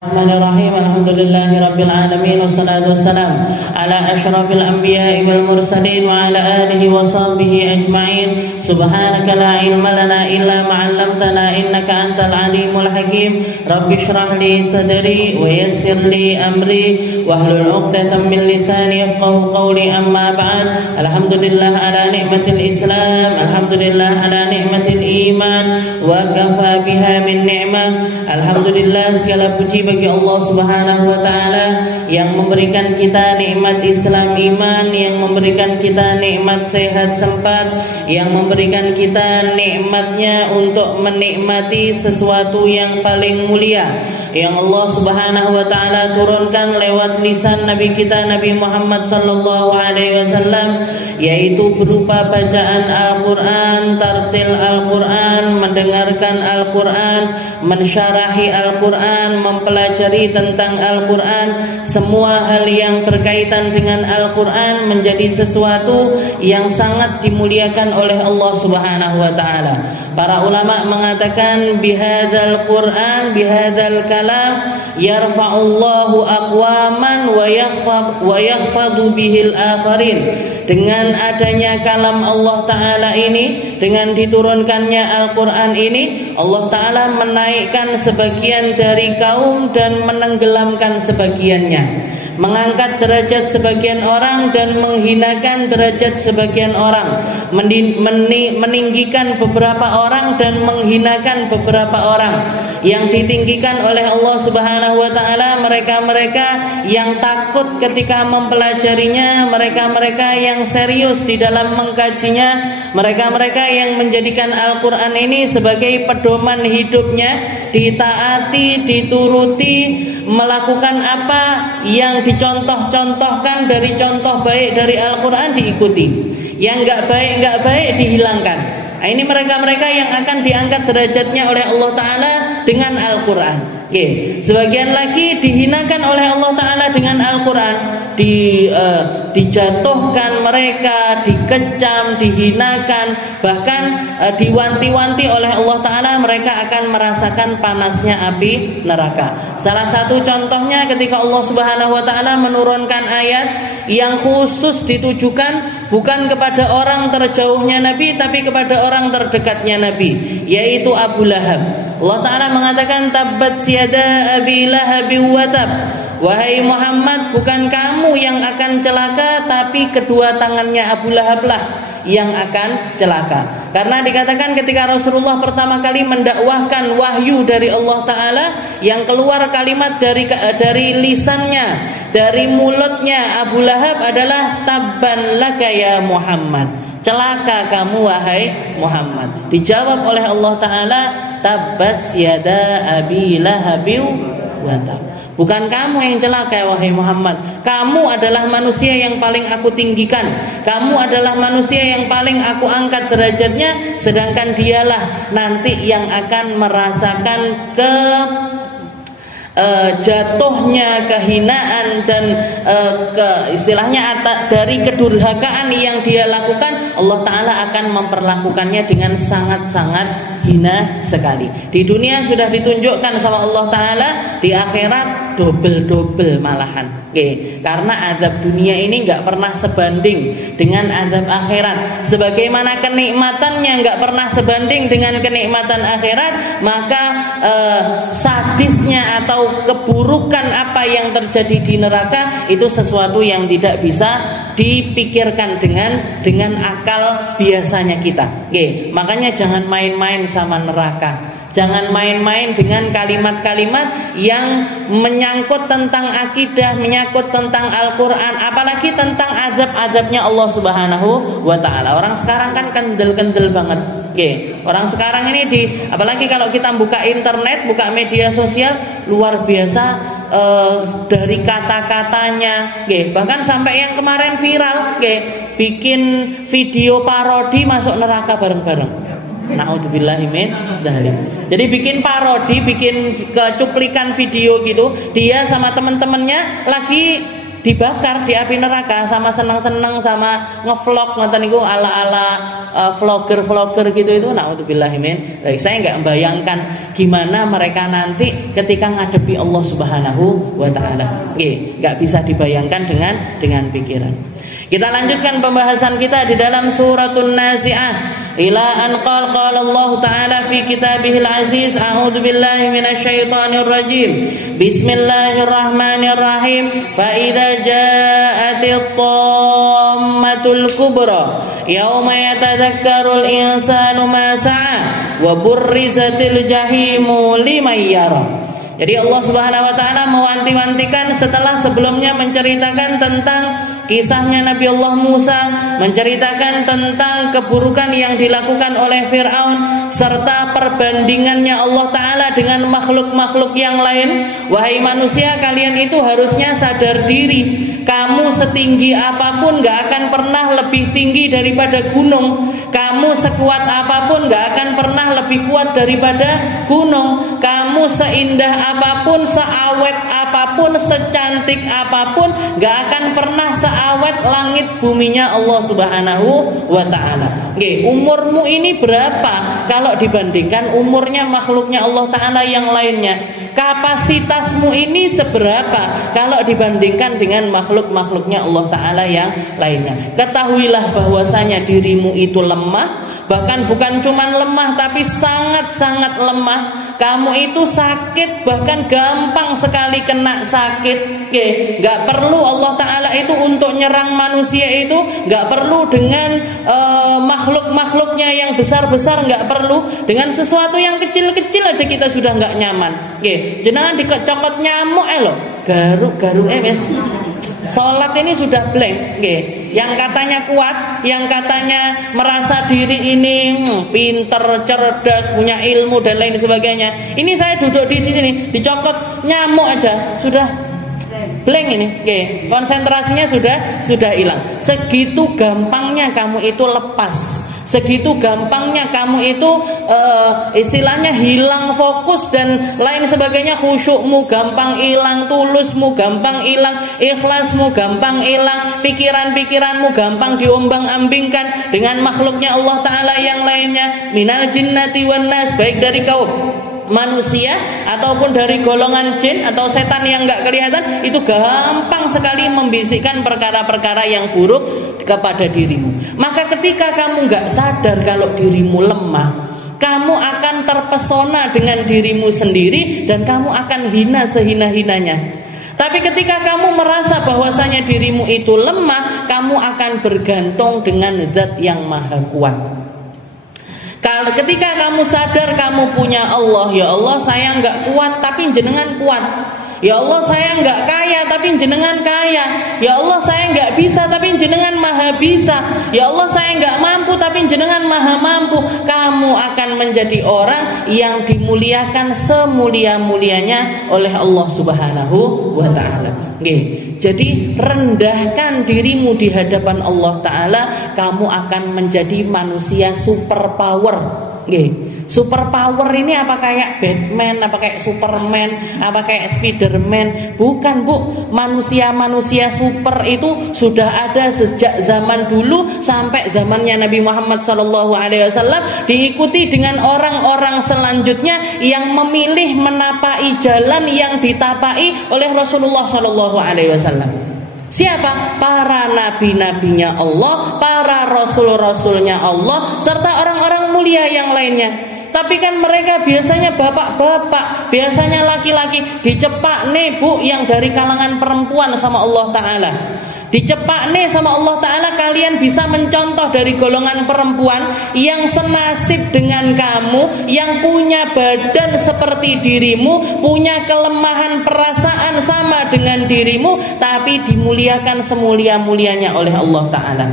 Bismillahirrahmanirrahim. Alhamdulillahirabbil alamin wassalatu wassalamu ala asyrafil anbiya'i wal mursalin wa ala alihi wa sahbihi ajma'in. Subhanaka la ilma lana illa ma 'allamtana innaka antal alimul hakim. Rabbi shrah li sadri wa yassir li amri wahlul 'uqdatam min lisani yafqahu qawli. Amma ba'd. Alhamdulillah ala ni'matil Islam, alhamdulillah ala ni'matil iman wa kafa biha min ni'mah. Alhamdulillah, segala puji bagi Allah Subhanahu wa taala yang memberikan kita nikmat Islam iman, yang memberikan kita nikmat sehat sempat, yang memberikan kita nikmatnya untuk menikmati sesuatu yang paling mulia yang Allah Subhanahu wa taala turunkan lewat lisan Nabi kita Nabi Muhammad sallallahu alaihi wasallam, yaitu berupa bacaan Al-Qur'an, tartil Al-Qur'an, mendengarkan Al-Qur'an, mensyarahi Al-Qur'an, mempelajari tentang Al-Qur'an. Semua hal yang berkaitan dengan Al-Qur'an menjadi sesuatu yang sangat dimuliakan oleh Allah Subhanahu wa taala. Para ulama mengatakan bihadzal Qur'an, bihadzal kalam yarfa'ullahu aqwaman wa yakhfadu bihil akharin. Dengan adanya kalam Allah taala ini, dengan diturunkannya Al-Qur'an ini, Allah taala menaikkan sebagian dari kaum dan menenggelamkan sebagiannya, mengangkat derajat sebagian orang dan menghinakan derajat sebagian orang, meninggikan beberapa orang dan menghinakan beberapa orang. Yang ditinggikan oleh Allah Subhanahu wa taala mereka-mereka yang takut ketika mempelajarinya, mereka-mereka yang serius di dalam mengkajinya, mereka-mereka yang menjadikan Al-Qur'an ini sebagai pedoman hidupnya, ditaati, dituruti, melakukan apa yang dicontoh-contohkan dari contoh baik dari Al-Qur'an diikuti, yang enggak baik dihilangkan. Nah, ini mereka-mereka yang akan diangkat derajatnya oleh Allah taala dengan Al-Qur'an. Sebagian lagi dihinakan oleh Allah taala dengan Al-Qur'an, dijatuhkan mereka, dikecam, dihinakan, bahkan diwanti-wanti oleh Allah taala, mereka akan merasakan panasnya api neraka. Salah satu contohnya ketika Allah Subhanahu wa taala menurunkan ayat yang khusus ditujukan bukan kepada orang terjauhnya Nabi, tapi kepada orang terdekatnya Nabi, yaitu Abu Lahab. Allah Ta'ala mengatakan tabbat siyada abi lahabi wa tab. Wahai Muhammad, bukan kamu yang akan celaka, tapi kedua tangannya Abu Lahab lah yang akan celaka. Karena dikatakan ketika Rasulullah pertama kali mendakwahkan wahyu dari Allah Ta'ala, yang keluar kalimat dari lisannya, dari mulutnya Abu Lahab adalah tabban laka ya Muhammad, celaka kamu wahai Muhammad. Dijawab oleh Allah Ta'ala tabbat siyada abi lahabi wa tab. Bukan kamu yang celaka wahai Muhammad, kamu adalah manusia yang paling aku tinggikan, kamu adalah manusia yang paling aku angkat derajatnya, sedangkan dialah nanti yang akan merasakan jatuhnya, kehinaan dan istilahnya dari kedurhakaan yang dia lakukan. Allah Ta'ala akan memperlakukannya dengan sangat-sangat hina sekali. Di dunia sudah ditunjukkan sama Allah Ta'ala, di akhirat double malahan. Karena azab dunia ini gak pernah sebanding dengan azab akhirat. Sebagaimana kenikmatannya gak pernah sebanding dengan kenikmatan akhirat, maka sadisnya atau keburukan apa yang terjadi di neraka itu sesuatu yang tidak bisa dipikirkan dengan akal biasanya kita. Makanya jangan main-main sama neraka. Jangan main-main dengan kalimat-kalimat yang menyangkut tentang akidah, menyangkut tentang Al-Qur'an, apalagi tentang azab-azabnya Allah Subhanahu wa taala. Orang sekarang kan kendel-kendel banget. Orang sekarang ini apalagi kalau kita buka internet, buka media sosial, luar biasa dari kata-katanya, bahkan sampai yang kemarin viral, bikin video parodi masuk neraka bareng-bareng. Na'udzubillahi min dzalik. Jadi bikin parodi, bikin cuplikan video gitu, dia sama temen-temennya lagi dibakar di api neraka, sama seneng-seneng, sama ngevlog ngoten niku ala-ala vlogger-vlogger gitu itu, naudzubillah min. Saya nggak membayangkan gimana mereka nanti ketika ngadepi Allah Subhanahu wa taala. Nggak bisa dibayangkan dengan pikiran. Kita lanjutkan pembahasan kita di dalam suratul Nazi'ah. Ila an qala Allah Ta'ala fi kitabihil aziz, a'udzu billahi minasyaitonir rajim. Bismillahirrahmanirrahim. Fa idza ja'atit tammatul kubra yauma yatadzakkarul insanu ma sa'a wa burrizatil jahimu liman yara. Jadi Allah Subhanahu wa taala mewanti-wantikan setelah sebelumnya menceritakan tentang kisahnya Nabi Allah Musa, menceritakan tentang keburukan yang dilakukan oleh Fir'aun serta perbandingannya Allah taala dengan makhluk-makhluk yang lain. Wahai manusia, kalian itu harusnya sadar diri. Kamu setinggi apapun gak akan pernah lebih tinggi daripada gunung. Kamu sekuat apapun gak akan pernah lebih kuat daripada gunung. Kamu seindah apapun, seawet apapun, secantik apapun, gak akan pernah seawet langit buminya Allah Subhanahu wa ta'ala. Umurmu ini berapa kalau dibandingkan umurnya makhluknya Allah ta'ala yang lainnya? Kapasitasmu ini seberapa kalau dibandingkan dengan makhluk-makhluknya Allah ta'ala yang lainnya? Ketahuilah bahwasanya dirimu itu lemah. Bahkan bukan cuma lemah, tapi sangat-sangat lemah. Kamu itu sakit, bahkan gampang sekali kena sakit. Gak perlu Allah Ta'ala itu untuk nyerang manusia itu, gak perlu dengan makhluk-makhluknya yang besar-besar, gak perlu. Dengan sesuatu yang kecil-kecil aja kita sudah gak nyaman. Jenengan dikecokot nyamuk loh, garuk-garuk wes. Sholat ini sudah blank. Yang katanya kuat, yang katanya merasa diri ini pinter, cerdas, punya ilmu dan lain sebagainya. Ini saya duduk di sini, dicokot nyamuk aja sudah blank ini. Konsentrasinya sudah hilang. Segitu gampangnya kamu itu lepas. Segitu gampangnya kamu itu istilahnya hilang fokus dan lain sebagainya. Khusyukmu gampang hilang, tulusmu gampang hilang, ikhlasmu gampang hilang, pikiran-pikiranmu gampang diombang-ambingkan dengan makhluknya Allah Ta'ala yang lainnya. Minal jinnati wan nas, baik dari kaum manusia ataupun dari golongan jin atau setan yang gak kelihatan, itu gampang sekali membisikkan perkara-perkara yang buruk kepada dirimu. Maka ketika kamu gak sadar kalau dirimu lemah, kamu akan terpesona dengan dirimu sendiri dan kamu akan hina sehina-hinanya. Tapi ketika kamu merasa bahwasanya dirimu itu lemah, kamu akan bergantung dengan zat yang maha kuat. Kalau ketika kamu sadar kamu punya Allah, ya Allah saya nggak kuat tapi jenengan kuat. Ya Allah saya nggak kaya tapi jenengan kaya. Ya Allah saya nggak bisa tapi jenengan maha bisa. Ya Allah saya nggak mampu tapi jenengan maha mampu. Kamu akan menjadi orang yang dimuliakan semulia-mulianya oleh Allah Subhanahu wa ta'ala. Jadi rendahkan dirimu di hadapan Allah Ta'ala, kamu akan menjadi manusia super power. Super power ini apa kayak Batman, apa kayak Superman, apa kayak Spiderman? Bukan, Bu. Manusia-manusia super itu sudah ada sejak zaman dulu sampai zamannya Nabi Muhammad SAW, diikuti dengan orang-orang selanjutnya yang memilih menapai jalan yang ditapai oleh Rasulullah SAW. Siapa? Para nabi-nabinya Allah, para rasul-rasulnya Allah, serta orang-orang mulia yang lainnya. Tapi kan mereka biasanya bapak-bapak, biasanya laki-laki. Dicepak nih Bu yang dari kalangan perempuan sama Allah Ta'ala. Dicepak nih sama Allah Ta'ala, kalian bisa mencontoh dari golongan perempuan yang senasib dengan kamu, yang punya badan seperti dirimu, punya kelemahan perasaan sama dengan dirimu, tapi dimuliakan semulia-mulianya oleh Allah Ta'ala.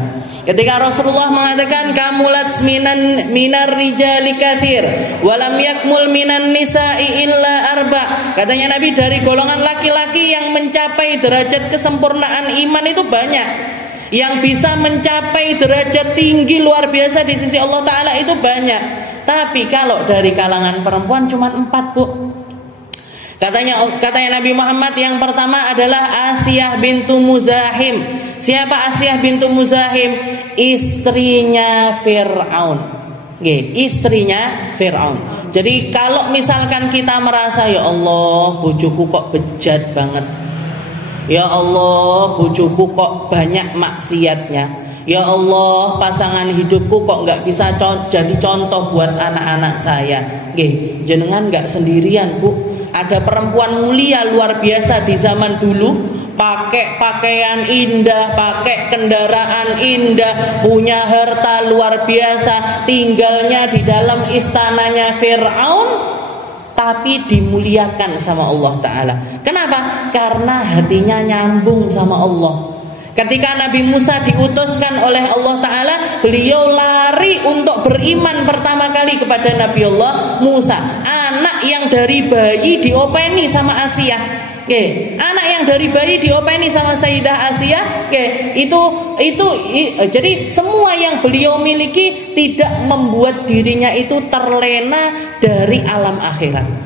Ketika Rasulullah mengatakan kamulat minar rijali katsir walam yakmul minan nisa'i illa arba, katanya Nabi dari golongan laki-laki yang mencapai derajat kesempurnaan iman itu banyak, yang bisa mencapai derajat tinggi luar biasa di sisi Allah Ta'ala itu banyak. Tapi kalau dari kalangan perempuan cuma 4, Bu. Katanya Nabi Muhammad yang pertama adalah Asiyah bintu Muzahim. Siapa Asiyah bintu Muzahim? Istrinya Fir'aun. Istrinya Fir'aun. Jadi kalau misalkan kita merasa, ya Allah, bojoku kok bejat banget, ya Allah, bojoku kok banyak maksiatnya, ya Allah, pasangan hidupku kok nggak bisa jadi contoh buat anak-anak saya. Jenengan nggak sendirian, Bu. Ada perempuan mulia luar biasa di zaman dulu, pakai pakaian indah, pakai kendaraan indah, punya harta luar biasa, tinggalnya di dalam istananya Fir'aun, tapi dimuliakan sama Allah Ta'ala. Kenapa? Karena hatinya nyambung sama Allah. Ketika Nabi Musa diutuskan oleh Allah Ta'ala, beliau lari untuk beriman pertama kali kepada Nabi Allah Musa. Anak yang dari bayi diopeni sama Asiyah. Anak yang dari bayi diopeni sama Sayyidah Asiyah. Jadi semua yang beliau miliki tidak membuat dirinya itu terlena dari alam akhirat.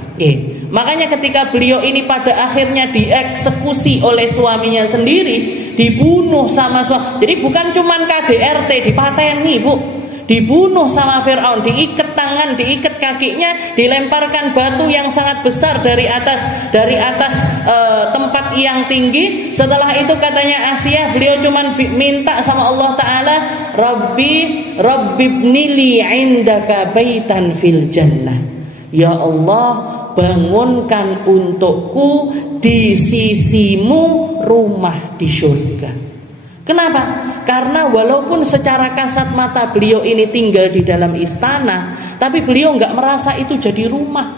Makanya ketika beliau ini pada akhirnya dieksekusi oleh suaminya sendiri, dibunuh sama suami. Jadi bukan cuman KDRT, dipateni, Bu. Dibunuh sama Fir'aun, diikat tangan, diikat kakinya, dilemparkan batu yang sangat besar dari atas tempat yang tinggi. Setelah itu katanya Asiyah, beliau cuman minta sama Allah Ta'ala, Rabbi ibnili indaka baitan fil jannah. Ya Allah, bangunkan untukku di sisimu rumah di surga. Kenapa? Karena walaupun secara kasat mata beliau ini tinggal di dalam istana, tapi beliau nggak merasa itu jadi rumah.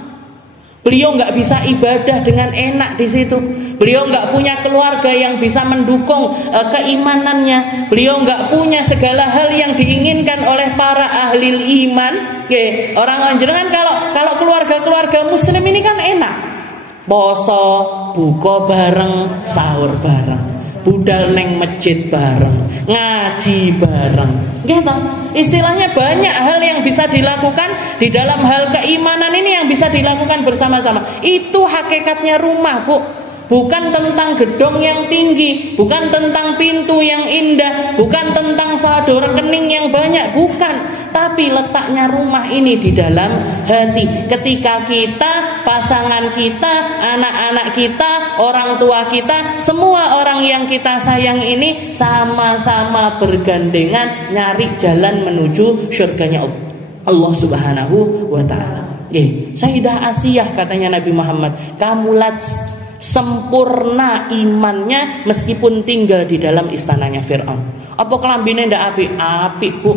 Beliau nggak bisa ibadah dengan enak di situ. Beliau nggak punya keluarga yang bisa mendukung keimanannya. Beliau nggak punya segala hal yang diinginkan oleh para ahli iman. Orang jenengan kalau keluarga Muslim ini kan enak. Poso, buka bareng, sahur bareng, budal neng masjid bareng, ngaji bareng. Gitu. Istilahnya banyak hal yang bisa dilakukan di dalam hal keimanan ini yang bisa dilakukan bersama-sama. Itu hakikatnya rumah, Bu. Bukan tentang gedung yang tinggi, bukan tentang pintu yang indah, bukan tentang saldo rekening yang banyak, bukan. Tapi letaknya rumah ini di dalam hati. Ketika kita, pasangan kita, anak-anak kita, orang tua kita, semua orang yang kita sayang ini sama-sama bergandengan nyari jalan menuju surganya Allah Subhanahu wa Ta'ala. Sayyidah Asiyah katanya Nabi Muhammad, kamu sempurna imannya meskipun tinggal di dalam istananya Fir'aun. Apa kelambine ndak apik, Bu?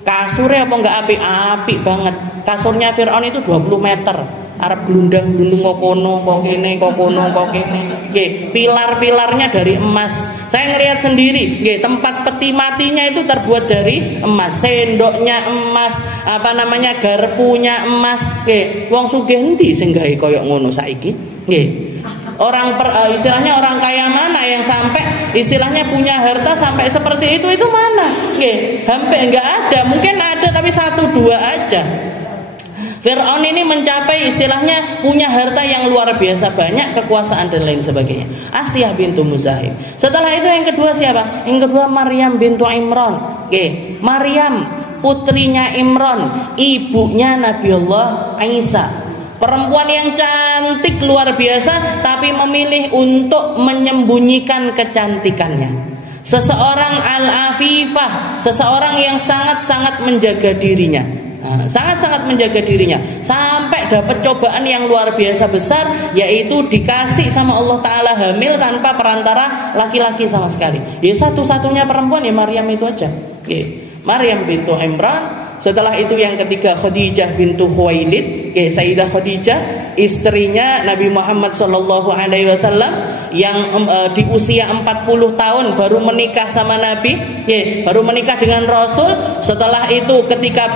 Kasurnya apa enggak apik banget. Kasurnya Fir'aun itu 20 meter. Arep glundang-glundung kok kono, kok kene, kok kono, kok kene. Pilar-pilarnya dari emas. Saya ngelihat sendiri, tempat peti matinya itu terbuat dari emas. Sendoknya emas, garpunya emas. Wong sugih endi sing gawe koyo ngono saiki? Istilahnya orang kaya mana yang sampai istilahnya punya harta sampai seperti itu mana? Hampir enggak ada, mungkin ada tapi 1-2 aja. Fir'aun ini mencapai istilahnya punya harta yang luar biasa banyak, kekuasaan dan lain sebagainya. Asiyah bintu Muzahim. Setelah itu yang kedua siapa? Yang kedua Maryam bintu Imran. Maryam putrinya Imran, ibunya Nabiullah Isa. Perempuan yang cantik luar biasa, tapi memilih untuk menyembunyikan kecantikannya. Seseorang al-afifah, seseorang yang sangat-sangat menjaga dirinya. Sangat-sangat menjaga dirinya sampai dapat cobaan yang luar biasa besar, yaitu dikasih sama Allah Ta'ala hamil tanpa perantara laki-laki sama sekali. Satu-satunya perempuan Maryam itu aja. Maryam bintu Imran. Setelah itu yang ketiga Khadijah bintu Khuwailid, Sayyidah Khadijah, istrinya Nabi Muhammad SAW yang di usia 40 tahun baru menikah sama Nabi, baru menikah dengan Rasul. Setelah itu ketika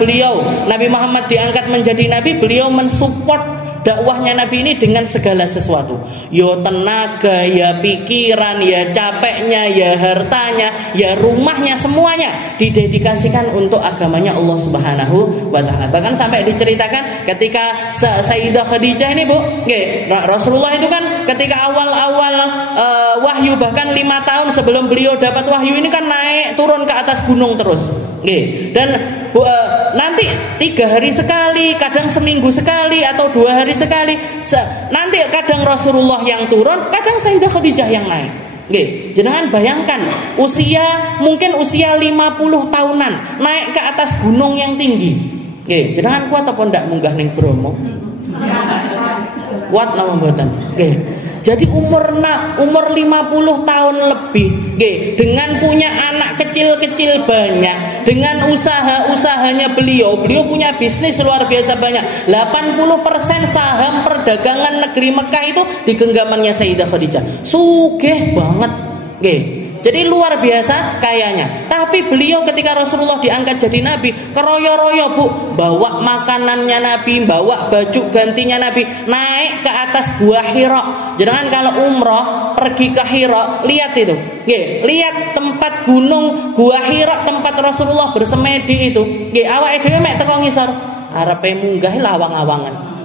Nabi Muhammad diangkat menjadi Nabi, beliau mensupport dakwahnya Nabi ini dengan segala sesuatu. Tenaga, pikiran, capeknya, hartanya, rumahnya, semuanya didedikasikan untuk agamanya Allah Subhanahu wa Ta'ala. Bahkan sampai diceritakan ketika Sayyidah Khadijah ini, Bu, Rasulullah itu kan ketika awal-awal wahyu, bahkan 5 tahun sebelum beliau dapat wahyu ini kan naik turun ke atas gunung terus. Dan nanti 3 hari sekali, kadang seminggu sekali atau 2 hari sekali. Nanti kadang Rasulullah yang turun, kadang Sayyidah Khadijah yang naik. Jangan bayangkan mungkin usia 50 tahunan naik ke atas gunung yang tinggi. Jangan kuat apa ndak munggah ning Bromo? Kuat napa mboten? Jadi umur 50 tahun lebih, dengan punya anak kecil-kecil banyak, dengan usaha-usahanya beliau punya bisnis luar biasa banyak. 80% saham perdagangan negeri Mekah itu di genggamannya Sayyidah Khadijah. Sugih banget, Jadi luar biasa kayanya. Tapi beliau ketika Rasulullah diangkat jadi nabi, keroyo-royo Bu, bawa makanannya Nabi, bawa baju gantinya Nabi, naik ke atas Gua Hira. Jangan kalau umroh pergi ke Hira, lihat itu. Lihat tempat gunung Gua Hira, tempat Rasulullah bersemedi itu. Awake dhewe mek teko ngisor, arepe munggah lawang-awangan.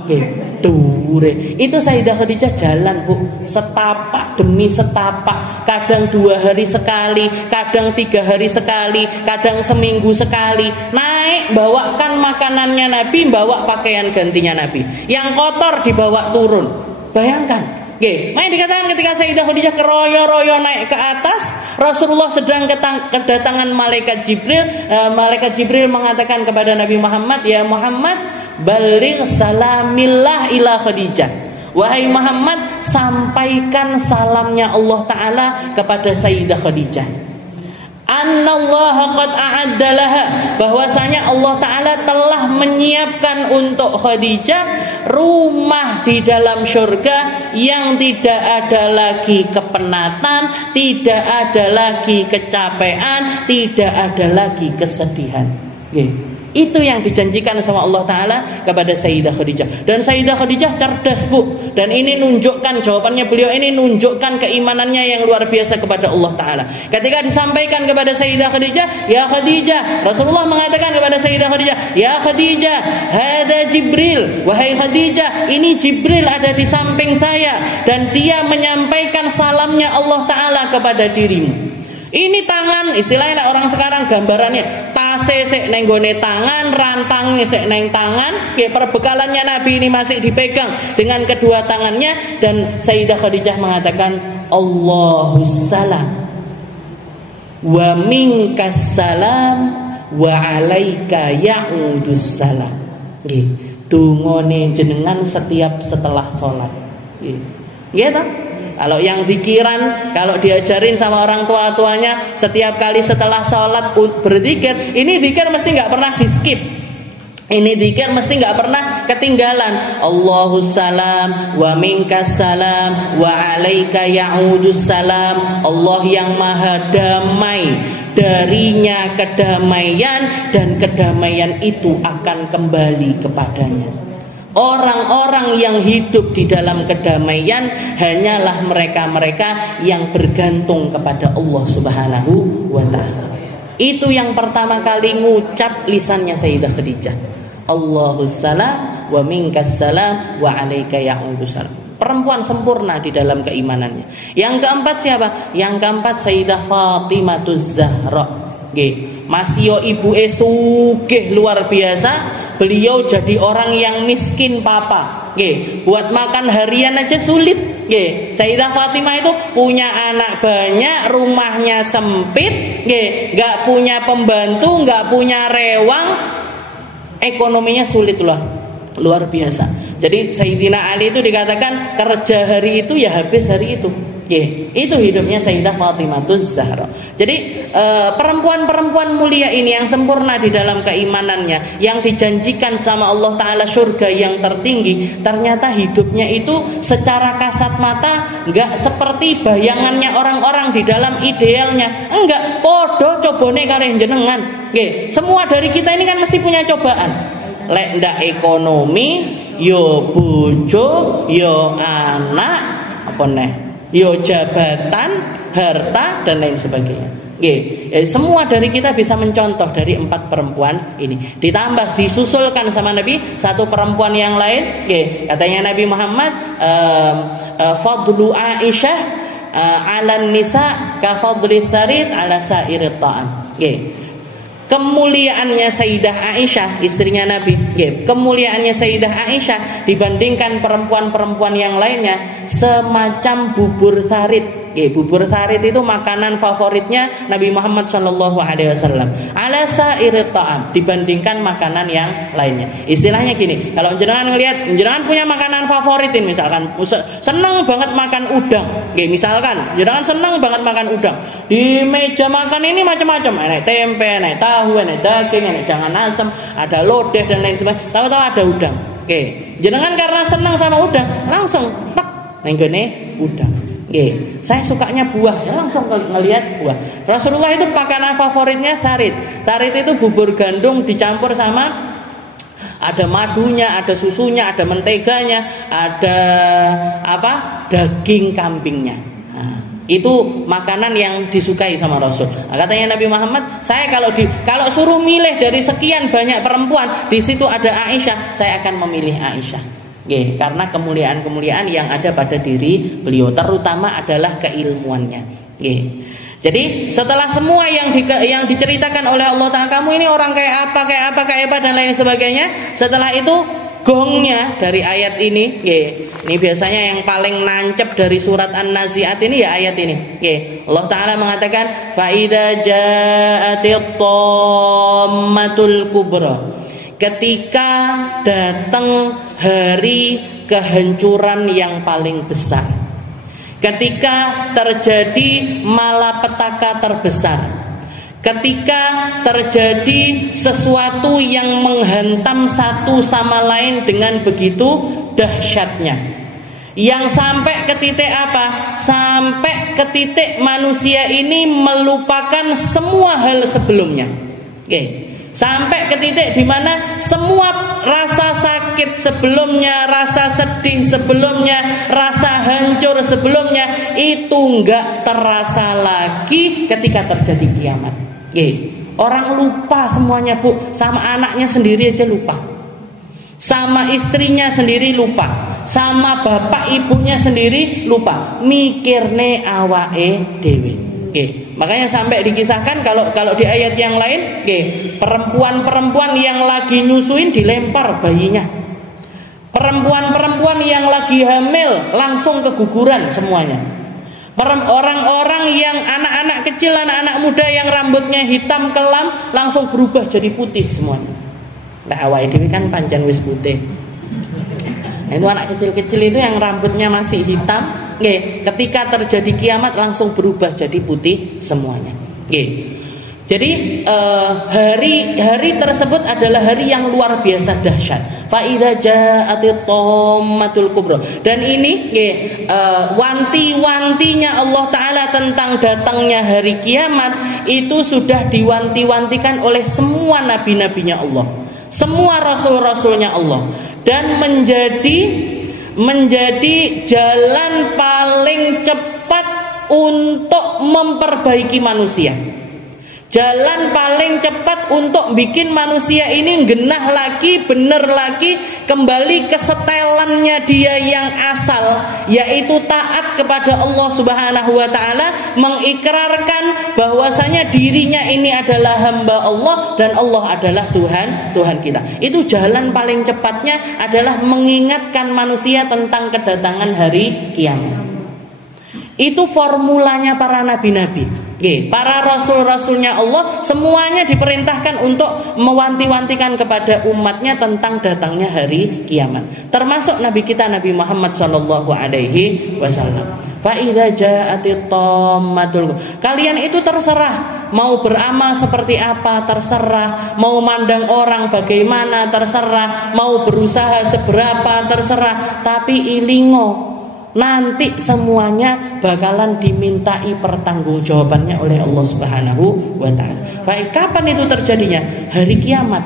Dure. Itu Sayyidah Khadijah jalan Bu, setapak demi setapak, kadang 2 hari sekali, kadang 3 hari sekali, kadang seminggu sekali, naik bawakan makanannya Nabi, bawa pakaian gantinya Nabi, yang kotor dibawa turun. Bayangkan. Makanya dikatakan ketika Sayyidah Khadijah keroyo-royo naik ke atas, Rasulullah sedang kedatangan malaikat Jibril. Malaikat Jibril mengatakan kepada Nabi Muhammad, "Ya Muhammad, baligh salamillah ila Khadijah." Wahai Muhammad, sampaikan salamnya Allah Ta'ala kepada Sayyidah Khadijah. Annallaha qad a'adda laha, bahwasanya Allah Ta'ala telah menyiapkan untuk Khadijah rumah di dalam surga yang tidak ada lagi kepenatan, tidak ada lagi kecapean, tidak ada lagi kesedihan. Itu yang dijanjikan sama Allah Ta'ala kepada Sayyidah Khadijah. Dan Sayyidah Khadijah cerdas Bu, dan ini nunjukkan, jawabannya beliau ini nunjukkan keimanannya yang luar biasa kepada Allah Ta'ala. Ketika disampaikan kepada Sayyidah Khadijah, "Ya Khadijah," Rasulullah mengatakan kepada Sayyidah Khadijah, "Ya Khadijah, hada Jibril." Wahai Khadijah, ini Jibril ada di samping saya, dan dia menyampaikan salamnya Allah Ta'ala kepada dirimu. Ini tangan, istilahnya orang sekarang gambarannya, tase sek neng gone tangan, rantangnya sek neng tangan. Perbekalannya Nabi ini masih dipegang dengan kedua tangannya, dan Sayyidah Khadijah mengatakan, "Allahus salam wa minkas salam wa alaika ya'udus salam." Dungone jenengan setiap setelah sholat. Gitu. Kalau yang zikiran, kalau diajarin sama orang tua-tuanya, setiap kali setelah sholat berzikir, ini zikir mesti nggak pernah di skip. Ini zikir mesti nggak pernah ketinggalan. Allahus salam wa minkas salam wa alaika ya'udus salam. Allah yang maha damai, darinya kedamaian, dan kedamaian itu akan kembali kepadanya. Orang-orang yang hidup di dalam kedamaian hanyalah mereka-mereka yang bergantung kepada Allah Subhanahu wa Ta'ala. Itu yang pertama kali ngucap lisannya Sayyidah Khadijah. Allahus salam wa minkas salam wa alaika ya'udus salam. Perempuan sempurna di dalam keimanannya. Yang keempat siapa? Yang keempat Sayyidah Fatimahuz Zahra. Masih ibu sugih luar biasa. Beliau jadi orang yang miskin papa. Buat makan harian aja sulit. Sayyidah Fatimah itu punya anak banyak, rumahnya sempit, gak punya pembantu, gak punya rewang, ekonominya sulit luar biasa. Jadi Sayyidina Ali itu dikatakan kerja hari itu ya habis hari itu. Itu hidupnya Sayyidah Fatimahuz Zahra. Jadi perempuan-perempuan mulia ini yang sempurna di dalam keimanannya, yang dijanjikan sama Allah Ta'ala surga yang tertinggi, ternyata hidupnya itu secara kasat mata enggak seperti bayangannya orang-orang di dalam idealnya. Enggak, podo cobone kare jenengan. Semua dari kita ini kan mesti punya cobaan. Lek ndak ekonomi, yo bojo, yo anak, apa nih? Yo jabatan, harta, dan lain sebagainya. Semua dari kita bisa mencontoh dari 4 perempuan ini. Ditambah disusulkan sama Nabi 1 perempuan yang lain. Katanya Nabi Muhammad, fadlu Aisyah alan nisa ka fadli tsarid ala sairit ta'am. Nggih. Kemuliaannya Sayyidah Aisyah, istrinya Nabi, kemuliaannya Sayyidah Aisyah dibandingkan perempuan-perempuan yang lainnya semacam bubur tsarid. Bubur tsarid itu makanan favoritnya Nabi Muhammad SAW. Ala sairit ta'am, dibandingkan makanan yang lainnya. Istilahnya gini, kalau jenengan ngelihat jenengan punya makanan favoritin, misalkan seneng banget makan udang, misalkan jenengan seneng banget makan udang, di meja makan ini macam-macam, enak tempe, enak tahu, enak daging, enak jangan asem, ada lodeh dan lain sebagainya. Tahu-tahu ada udang. Jenengan karena seneng sama udang, langsung tek nenggone udang. Saya sukanya buah, ya langsung ngelihat buah. Rasulullah itu makanan favoritnya tsarid. Tsarid itu bubur gandum dicampur sama ada madunya, ada susunya, ada menteganya, ada daging kambingnya. Nah, itu makanan yang disukai sama Rasul. Nah, katanya Nabi Muhammad, saya kalau suruh milih dari sekian banyak perempuan, di situ ada Aisyah, saya akan memilih Aisyah. Karena kemuliaan-kemuliaan yang ada pada diri beliau, terutama adalah keilmuannya. Jadi setelah semua yang diceritakan oleh Allah Ta'ala, kamu ini orang kayak apa dan lain sebagainya, setelah itu gongnya dari ayat ini, ini biasanya yang paling nancep dari surat An-Nazi'at ini ya ayat ini. Allah Ta'ala mengatakan fa idza ja'atit tammatul kubra, ketika datang hari kehancuran yang paling besar, ketika terjadi malapetaka terbesar, ketika terjadi sesuatu yang menghantam satu sama lain dengan begitu dahsyatnya, yang sampai ke titik apa? Sampai ke titik manusia ini melupakan semua hal sebelumnya. Sampai ke titik di mana semua rasa sakit sebelumnya, rasa sedih sebelumnya, rasa hancur sebelumnya itu enggak terasa lagi ketika terjadi kiamat. Orang lupa semuanya, Bu. Sama anaknya sendiri aja lupa, sama istrinya sendiri lupa, sama bapak ibunya sendiri lupa, mikirne awake dhewe. Makanya sampai dikisahkan kalau di ayat yang lain, perempuan-perempuan yang lagi nyusuin dilempar bayinya, perempuan-perempuan yang lagi hamil langsung keguguran semuanya, orang-orang yang anak-anak kecil, anak-anak muda yang rambutnya hitam kelam langsung berubah jadi putih semuanya. Nah, awake dhewe kan pancen wis putih. Itu anak kecil-kecil itu yang rambutnya masih hitam, ketika terjadi kiamat langsung berubah jadi putih semuanya. Jadi hari tersebut adalah hari yang luar biasa dahsyat. Fa idza ja'atit tammatul kubra. Dan ini wanti-wantinya Allah Ta'ala tentang datangnya hari kiamat itu sudah diwanti-wantikan oleh semua nabi-nabinya Allah, semua rasul-rasulnya Allah, dan menjadi jalan paling cepat untuk memperbaiki manusia, jalan paling cepat untuk bikin manusia ini genah lagi, bener lagi, kembali ke setelannya dia yang asal, yaitu taat kepada Allah Subhanahu wa Ta'ala, mengikrarkan bahwasanya dirinya ini adalah hamba Allah dan Allah adalah Tuhan kita. Itu jalan paling cepatnya adalah mengingatkan manusia tentang kedatangan hari kiamat. Itu formulanya para nabi-nabi. Para rasul-rasulnya Allah semuanya diperintahkan untuk mewanti-wantikan kepada umatnya tentang datangnya hari kiamat. Termasuk Nabi kita Nabi Muhammad SAW. Fa idza ja'atit tammatul. Kalian itu terserah mau beramal seperti apa, terserah mau mandang orang bagaimana, terserah mau berusaha seberapa, terserah, tapi ilingo, nanti semuanya bakalan dimintai pertanggungjawabannya oleh Allah Subhanahu wa Ta'ala. Baik, kapan itu terjadinya? Hari kiamat.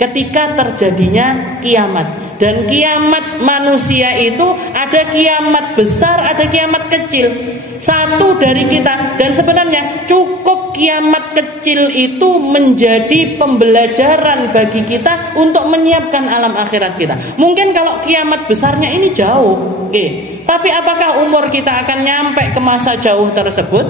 Ketika terjadinya kiamat. Dan kiamat manusia itu ada kiamat besar, ada kiamat kecil. Satu dari kita. Dan sebenarnya cukup kiamat kecil itu menjadi pembelajaran bagi kita untuk menyiapkan alam akhirat kita. Mungkin kalau kiamat besarnya ini jauh, Tapi apakah umur kita akan nyampe ke masa jauh tersebut?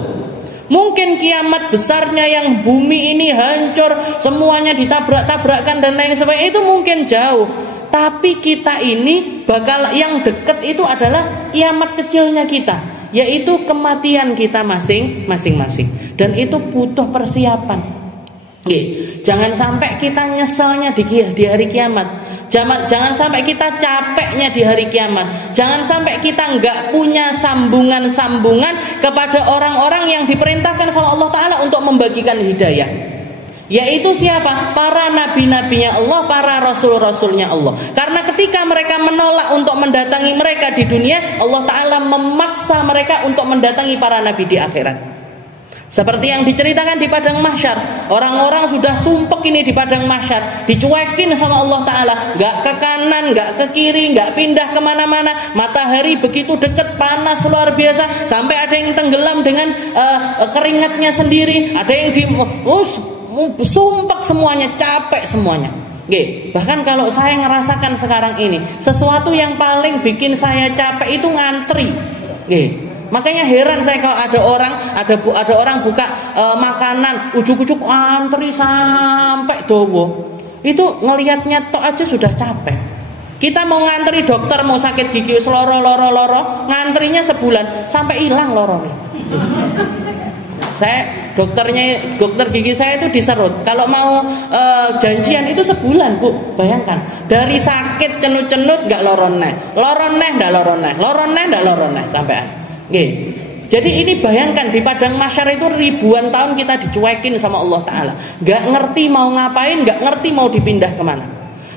Mungkin kiamat besarnya yang bumi ini hancur, semuanya ditabrak-tabrakkan dan lain sebagainya, itu mungkin jauh. Tapi kita ini bakal yang dekat itu adalah kiamat kecilnya kita, yaitu kematian kita masing-masing. Dan itu butuh persiapan. Jangan sampai kita nyeselnya di hari kiamat. Jangan sampai kita capeknya di hari kiamat. Jangan sampai kita nggak punya sambungan-sambungan kepada orang-orang yang diperintahkan sama Allah Ta'ala untuk membagikan hidayah. Yaitu siapa? Para nabi-nabinya Allah, para rasul-rasulnya Allah. Karena ketika mereka menolak untuk mendatangi mereka di dunia, Allah Ta'ala memaksa mereka untuk mendatangi para nabi di akhirat. Seperti yang diceritakan di padang mahsyar, orang-orang sudah sumpek ini di padang mahsyar, dicuekin sama Allah Ta'ala, gak ke kanan, gak ke kiri, gak pindah kemana-mana. Matahari begitu dekat, panas luar biasa, sampai ada yang tenggelam dengan keringatnya sendiri, ada yang sumpek semuanya, capek semuanya. Bahkan kalau saya ngerasakan sekarang ini, sesuatu yang paling bikin saya capek itu ngantri. Makanya heran saya kalau ada orang buka makanan, ujuk-ujuk antri sampai dowo. Itu ngelihatnya tok aja sudah capek. Kita mau ngantri dokter, mau sakit gigi loro, ngantrinya sebulan sampai hilang lorone. Dokter gigi saya itu diserut. Kalau mau janjian itu sebulan, Bu. Bayangkan, dari sakit cenut-cenut nggak loroneh sampai. Jadi ini bayangkan, di padang mahsyar itu ribuan tahun kita dicuekin sama Allah Ta'ala, gak ngerti mau ngapain, gak ngerti mau dipindah kemana.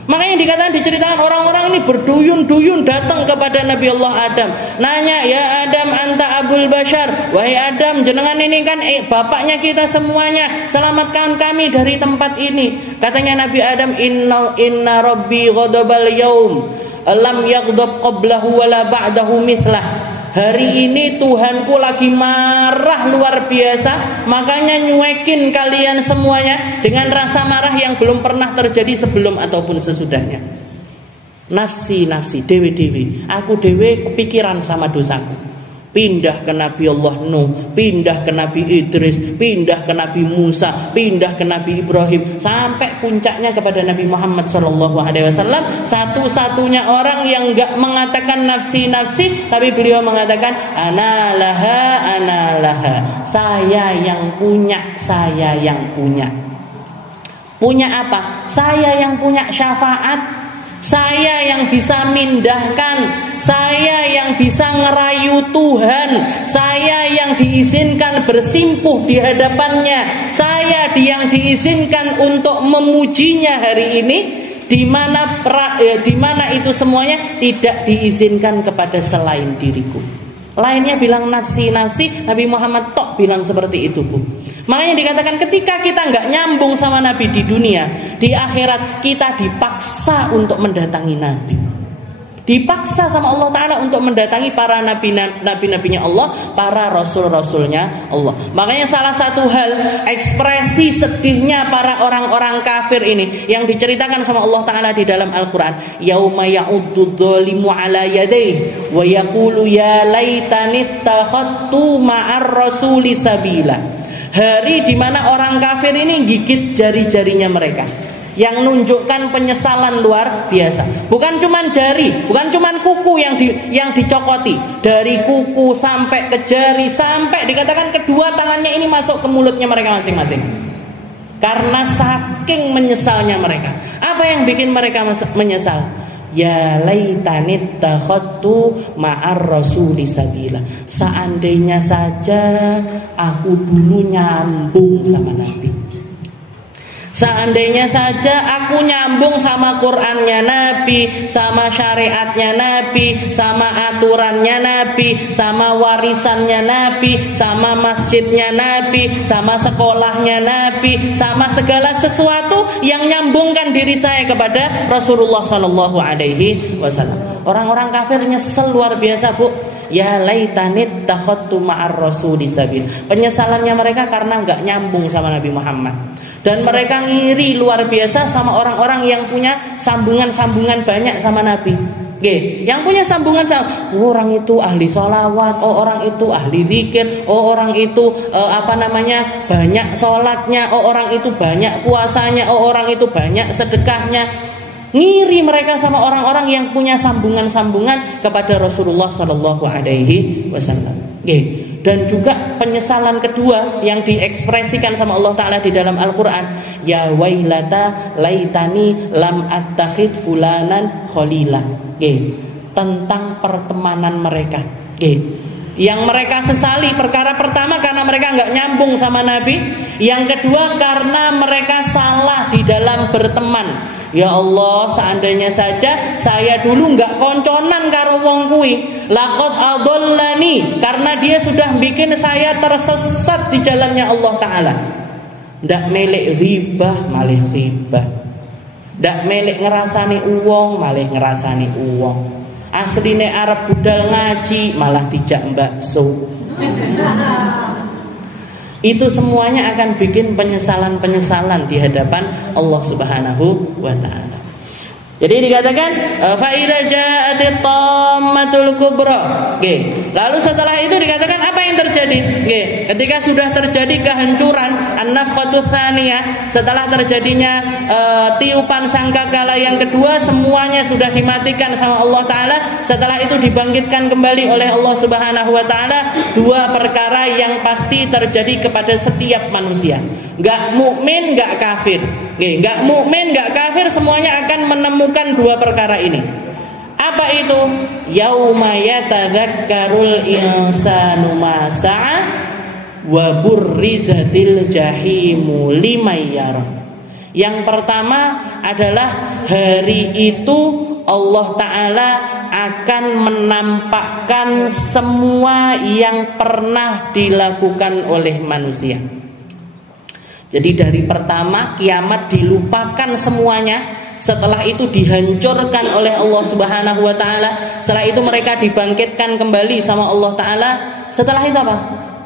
Makanya diceritakan orang-orang ini berduyun-duyun datang kepada Nabi Allah Adam, nanya, ya Adam anta abul bashar, wahai Adam, jenengan ini kan bapaknya kita semuanya, selamatkan kami dari tempat ini. Katanya Nabi Adam, inna rabbi ghadabal yaum lam yaghdab qablahu wala ba'dahu mithlah. Hari ini Tuhanku lagi marah luar biasa, makanya nyuekin kalian semuanya dengan rasa marah yang belum pernah terjadi sebelum ataupun sesudahnya. Nafsi, dewi, aku dewi kepikiran sama dosaku. Pindah ke Nabi Allah Nuh, pindah ke Nabi Idris, pindah ke Nabi Musa, pindah ke Nabi Ibrahim, sampai puncaknya kepada Nabi Muhammad SAW. Satu-satunya orang yang enggak mengatakan nafsi, tapi beliau mengatakan ana laha, saya yang punya. Punya apa? Saya yang punya syafaat, saya yang bisa mindahkan, saya yang bisa ngerayu Tuhan, saya yang diizinkan bersimpuh di hadapannya, saya yang diizinkan untuk memujinya hari ini, di mana itu semuanya tidak diizinkan kepada selain diriku. Lainnya bilang nafsi, Nabi Muhammad tok bilang seperti itu, Bu. Makanya dikatakan ketika kita nggak nyambung sama Nabi di dunia, di akhirat kita dipaksa untuk mendatangi Nabi. Dipaksa sama Allah Ta'ala untuk mendatangi para nabi-nabinya Allah, para rasul-rasulnya Allah. Makanya salah satu hal ekspresi sedihnya para orang-orang kafir ini yang diceritakan sama Allah Ta'ala di dalam Al-Quran, yauma ya'uddu dhalimu ala yadayhi wa yaqulu ya laitani ittakhadtu ma'ar rasuli sabila. Hari di mana orang kafir ini gigit jari-jarinya mereka, yang menunjukkan penyesalan luar biasa. Bukan cuman jari, bukan cuman kuku yang dicokoti, dari kuku sampai ke jari, sampai dikatakan kedua tangannya ini masuk ke mulutnya mereka masing-masing. Karena saking menyesalnya mereka. Apa yang bikin mereka menyesal? Ya laitani takhadtu ma'ar rasuli sabila. Seandainya saja aku dulu nyambung sama Nabi. Seandainya saja aku nyambung sama Qur'annya Nabi, sama syariatnya Nabi, sama aturannya Nabi, sama warisannya Nabi, sama masjidnya Nabi, sama sekolahnya Nabi, sama segala sesuatu yang nyambungkan diri saya kepada Rasulullah SAW. Orang-orang kafir nyesel luar biasa, Bu. Ya laitanit takhadtu ma'ar rasuli sabil. Penyesalannya mereka karena nggak nyambung sama Nabi Muhammad. Dan mereka ngiri luar biasa sama orang-orang yang punya sambungan-sambungan banyak sama Nabi. Yang punya sambungan sama orang itu ahli sholawat, orang itu ahli zikir, orang itu banyak sholatnya, orang itu banyak puasanya, orang itu banyak sedekahnya. Ngiri mereka sama orang-orang yang punya sambungan-sambungan kepada Rasulullah Shallallahu Alaihi Wasallam. Dan juga penyesalan kedua yang diekspresikan sama Allah Ta'ala di dalam Al-Quran, ya wailata laitani lam attakhid fulanan khalila, tentang pertemanan mereka. Yang mereka sesali, perkara pertama karena mereka nggak nyambung sama Nabi, yang kedua karena mereka salah di dalam berteman. Ya Allah, seandainya saja saya dulu nggak konconan karo wong kuwi, laqad adallani, karena dia sudah bikin saya tersesat di jalannya Allah Ta'ala. Ndak melek ribah malih ribah, ndak melek ngerasani uwong malih ngerasani uwong, asline arep budal ngaji malah dijak bakso. Itu semuanya akan bikin penyesalan-penyesalan di hadapan Allah Subhanahu wa Ta'ala. Jadi dikatakan fa idza ja'atit tammatul kubra. Lalu setelah itu dikatakan apa yang terjadi? Ketika sudah terjadi kehancuran an-nafkhatus tsaniyah, setelah terjadinya tiupan sangkakala yang kedua, semuanya sudah dimatikan sama Allah Ta'ala. Setelah itu dibangkitkan kembali oleh Allah Subhanahu wa Ta'ala. Dua perkara yang pasti terjadi kepada setiap manusia, gak mukmin gak kafir. Gak mukmin gak kafir, semuanya akan menemukan dua perkara ini. Apa itu? Yauma yatadzakkarul insanu ma sa'a wa burrizatil jahimu liman yara. Yang pertama adalah hari itu Allah Ta'ala akan menampakkan semua yang pernah dilakukan oleh manusia. Jadi dari pertama kiamat dilupakan semuanya, setelah itu dihancurkan oleh Allah Subhanahu wa Ta'ala. Setelah itu mereka dibangkitkan kembali sama Allah Ta'ala. Setelah itu apa?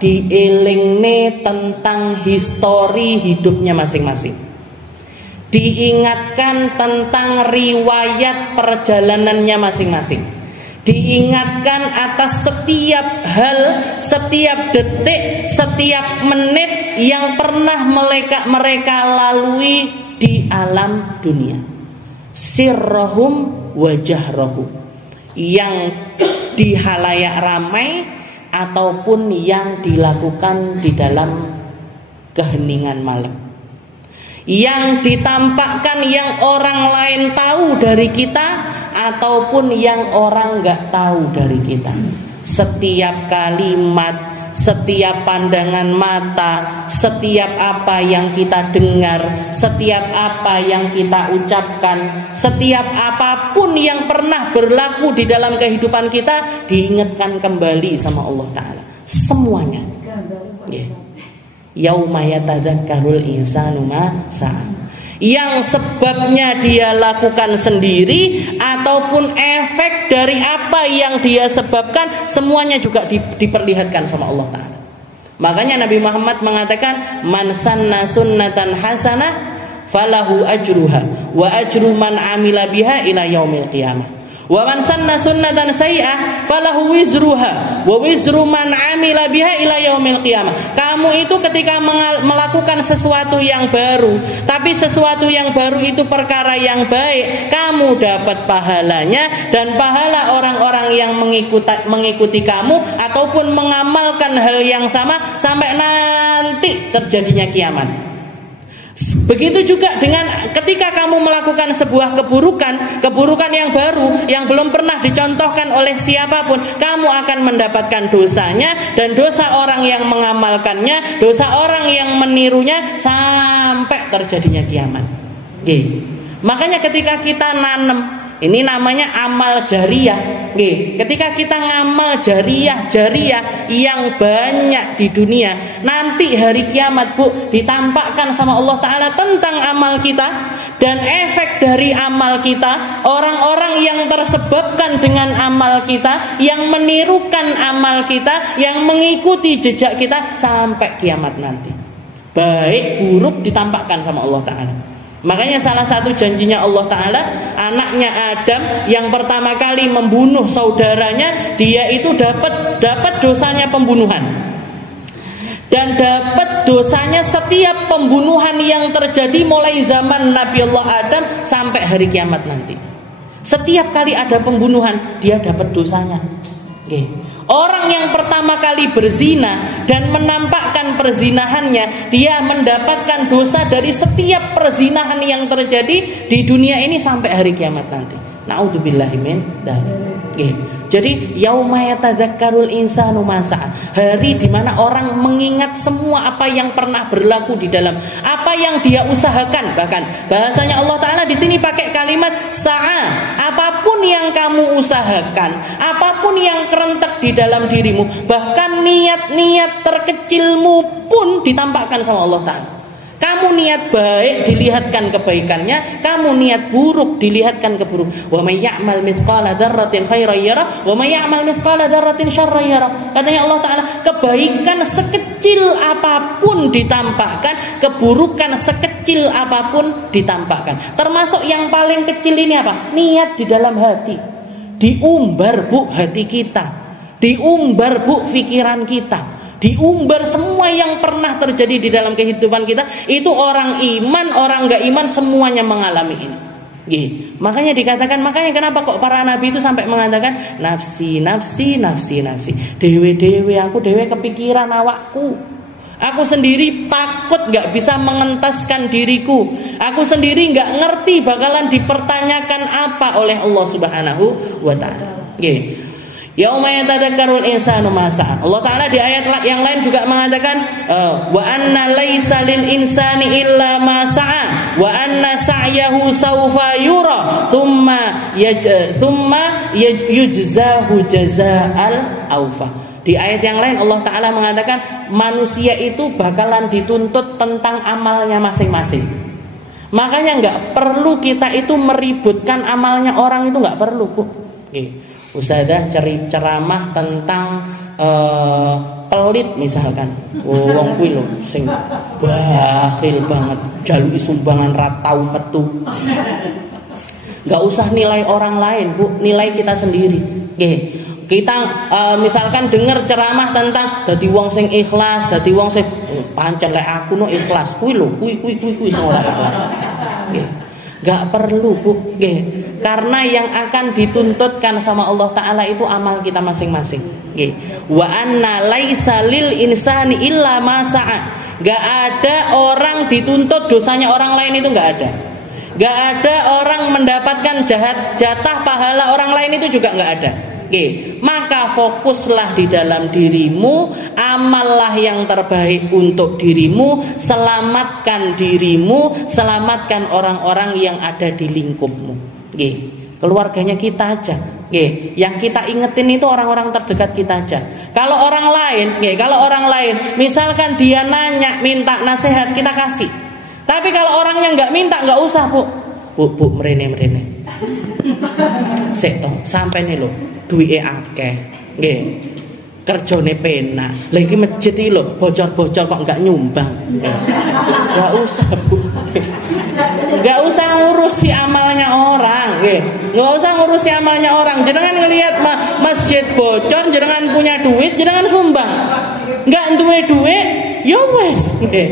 Dielingne tentang histori hidupnya masing-masing, diingatkan tentang riwayat perjalanannya masing-masing, diingatkan atas setiap hal, setiap detik, setiap menit yang pernah mereka lalui di alam dunia, sirrahum wa jahrahum, yang di halayak ramai ataupun yang dilakukan di dalam keheningan malam, yang ditampakkan yang orang lain tahu dari kita ataupun yang orang nggak tahu dari kita. Setiap kalimat, setiap pandangan mata, setiap apa yang kita dengar, setiap apa yang kita ucapkan, setiap apapun yang pernah berlaku di dalam kehidupan kita diingatkan kembali sama Allah Ta'ala. Semuanya. Yauma yatadzakkarul insanu ma sa'a. Yang sebabnya dia lakukan sendiri ataupun efek dari apa yang dia sebabkan, semuanya juga diperlihatkan sama Allah Ta'ala. Makanya Nabi Muhammad mengatakan, man sanna sunnatan hasanah falahu ajruha wa ajru man amila biha ila yaumil qiyamah. Wa man sanna sunnatan sayyi'ah falahu wizruha wa wizru man amila biha ila yaumil qiyamah. Kamu itu ketika melakukan sesuatu yang baru, tapi sesuatu yang baru itu perkara yang baik, kamu dapat pahalanya dan pahala orang-orang yang mengikuti kamu ataupun mengamalkan hal yang sama sampai nanti terjadinya kiamat. Begitu juga dengan ketika kamu melakukan sebuah keburukan yang baru yang belum pernah dicontohkan oleh siapapun, kamu akan mendapatkan dosanya dan dosa orang yang mengamalkannya, dosa orang yang menirunya sampai terjadinya kiamat. Makanya ketika kita nanam, ini namanya amal jariyah. Ketika kita ngamal jariyah yang banyak di dunia, nanti hari kiamat ditampakkan sama Allah Ta'ala tentang amal kita dan efek dari amal kita, orang-orang yang tersebabkan dengan amal kita, yang menirukan amal kita, yang mengikuti jejak kita sampai kiamat nanti. Baik buruk ditampakkan sama Allah Ta'ala. Makanya salah satu janjinya Allah Ta'ala, anaknya Adam yang pertama kali membunuh saudaranya, dia itu dapat dosanya pembunuhan. Dan dapat dosanya setiap pembunuhan yang terjadi mulai zaman Nabi Allah Adam sampai hari kiamat nanti. Setiap kali ada pembunuhan, dia dapat dosanya. Oke. Orang yang pertama kali berzina dan menampakkan perzinahannya, dia mendapatkan dosa dari setiap perzinahan yang terjadi di dunia ini sampai hari kiamat nanti. Na'udzubillahi min dzalik. Jadi yauma yatadzakkarul insanu ma sa'a, hari di mana orang mengingat semua apa yang pernah berlaku di dalam, apa yang dia usahakan. Bahkan bahasanya Allah Ta'ala di sini pakai kalimat sa'a, apapun yang kamu usahakan, apapun yang kerentek di dalam dirimu, bahkan niat-niat terkecilmu pun ditampakkan sama Allah Ta'ala. Kamu niat baik dilihatkan kebaikannya, kamu niat buruk dilihatkan keburuk. Wa may ya'mal mithqala dzarratin khairan yarah wa may ya'mal mithqala dzarratin syarran yarah. Katanya Allah Ta'ala, kebaikan sekecil apapun ditampakkan, keburukan sekecil apapun ditampakkan. Termasuk yang paling kecil ini apa? Niat di dalam hati. Diumbar bu hati kita, diumbar bu pikiran kita, diumbar semua yang pernah terjadi di dalam kehidupan kita. Itu orang iman, orang gak iman semuanya mengalami ini. Makanya dikatakan, makanya kenapa kok para nabi itu sampai mengatakan nafsi, nafsi, nafsi, nafsi, dewe, dewe, aku dewe kepikiran awakku. Aku sendiri takut gak bisa mengentaskan diriku. Aku sendiri gak ngerti bakalan dipertanyakan apa oleh Allah Subhanahu wa Ta'ala. Yauma yatadzakkarul insanu ma sa'a. Allah Ta'ala di ayat yang lain juga mengatakan wa anna laisa lil insani illa ma sa'a wa anna sa'yahu sawfa yura thumma yujzahu jazaa'al awfa. Di ayat yang lain Allah Ta'ala mengatakan manusia itu bakalan dituntut tentang amalnya masing-masing. Makanya nggak perlu kita itu meributkan amalnya orang, itu nggak perlu, Bu. Ustazah ceramah tentang pelit misalkan, wong kuwi lho sing bakhil banget, jaluki sumbangan ra tau metu. Enggak usah nilai orang lain, Bu, nilai kita sendiri. Kita misalkan dengar ceramah tentang dadi wong sing ikhlas, dadi wong sing pancen lek aku no ikhlas, kuwi lho, kuwi sing ora ikhlas. Gak perlu, Bu. Karena yang akan dituntutkan sama Allah Ta'ala itu amal kita masing-masing. Wa anna laisa lil insani illa ma sa'a. Gak ada orang dituntut dosanya orang lain, itu gak ada. Gak ada orang mendapatkan jatah pahala orang lain, itu juga gak ada. Maka fokuslah di dalam dirimu, amallah yang terbaik untuk dirimu, selamatkan dirimu, selamatkan orang-orang yang ada di lingkupmu. Keluarganya kita aja. Yang kita ingetin itu orang-orang terdekat kita aja. Kalau orang lain, misalkan dia nanya, minta nasihat, kita kasih. Tapi kalau orangnya nggak minta, nggak usah, Bu, merene. Sik to, sampai nih lo. Duwike akeh, nggih. Kerjane penak. Lah iki masjid iki lho, bocor-bocor kok enggak nyumbang. Enggak usah, Bu. Enggak usah ngurusi amalnya orang, nggih. Enggak usah ngurusi amalnya orang. Jenengan ngelihat masjid bocor, jenengan punya duit, jenengan sumbang. Enggak duwe duit, ya wes, nggih.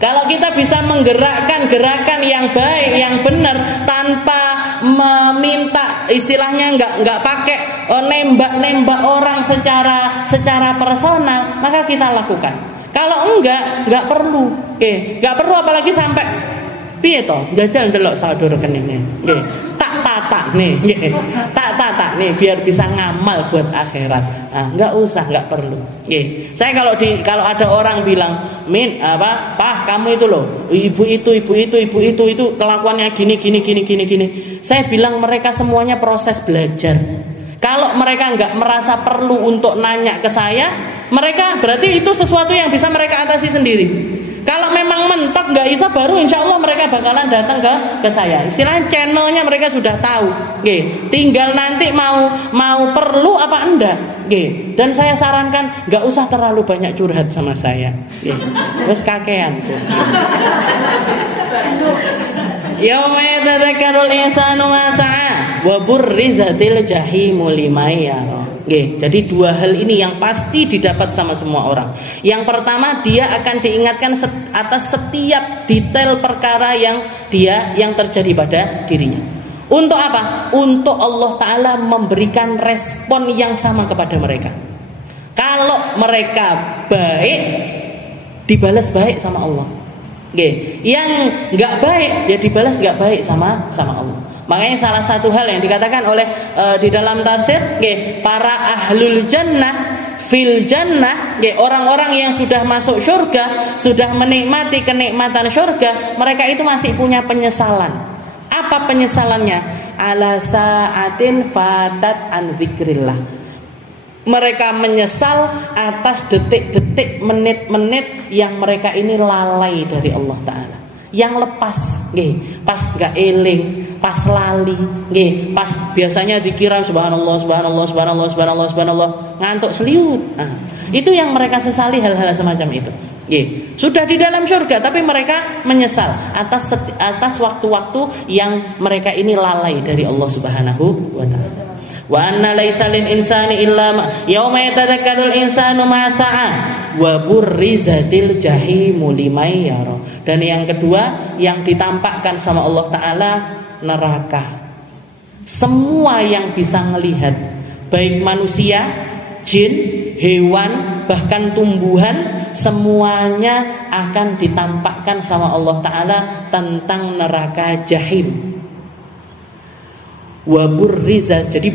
Kalau kita bisa menggerakkan gerakan yang baik, yang benar, tanpa meminta, istilahnya nggak pakai nembak orang secara personal, maka kita lakukan. Kalau nggak perlu, nggak perlu, apalagi sampai piye to, jajal ndelok saldo rekeningnya, tak tata nih biar bisa ngamal buat akhirat. Nggak usah, nggak perlu. Saya kalau ada orang bilang, Min, Pak, kamu itu loh, ibu itu kelakuannya gini. Saya bilang mereka semuanya proses belajar. Kalau mereka nggak merasa perlu untuk nanya ke saya, mereka berarti itu sesuatu yang bisa mereka atasi sendiri. Kalau memang mentok nggak bisa, baru insya Allah mereka bakalan datang ke saya. Istilahnya channelnya mereka sudah tahu. Tinggal nanti mau perlu apa enggak. Dan saya sarankan nggak usah terlalu banyak curhat sama saya. Terus kakean tuh. Yauma yatadzakkarul insanu ma sa'a wa burrizatil jahimu liman yara. Oke, jadi dua hal ini yang pasti didapat sama semua orang. Yang pertama, dia akan diingatkan atas setiap detail perkara yang terjadi pada dirinya. Untuk apa? Untuk Allah Ta'ala memberikan respon yang sama kepada mereka. Kalau mereka baik, dibalas baik sama Allah. Oke, yang nggak baik, ya dibalas nggak baik sama Allah. Makanya salah satu hal yang dikatakan oleh di dalam tafsir, para ahlul jannah fil jannah, orang-orang yang sudah masuk surga, sudah menikmati kenikmatan surga, mereka itu masih punya penyesalan. Apa penyesalannya? Ala sa'atin fatat an dzikrillah. Mereka menyesal atas detik-detik, menit-menit yang mereka ini lalai dari Allah Ta'ala, yang lepas, pas gak eling, pas lali, pas biasanya dikira subhanallah, subhanallah, subhanallah, subhanallah, subhanallah, ngantuk seliut. Itu yang mereka sesali, hal-hal semacam itu. Sudah di dalam surga, tapi mereka menyesal atas waktu-waktu yang mereka ini lalai dari Allah Subhanahu wa Ta'ala. Wa anna laisa lil insani illa ma yauma yatadzakkarul insanu ma sa'a wa burrizatil jahimu liman yara. Dan yang kedua, yang ditampakkan sama Allah Ta'ala, neraka. Semua yang bisa melihat, baik manusia, jin, hewan, bahkan tumbuhan, semuanya akan ditampakkan sama Allah Ta'ala tentang neraka jahim. Waburriza, jadi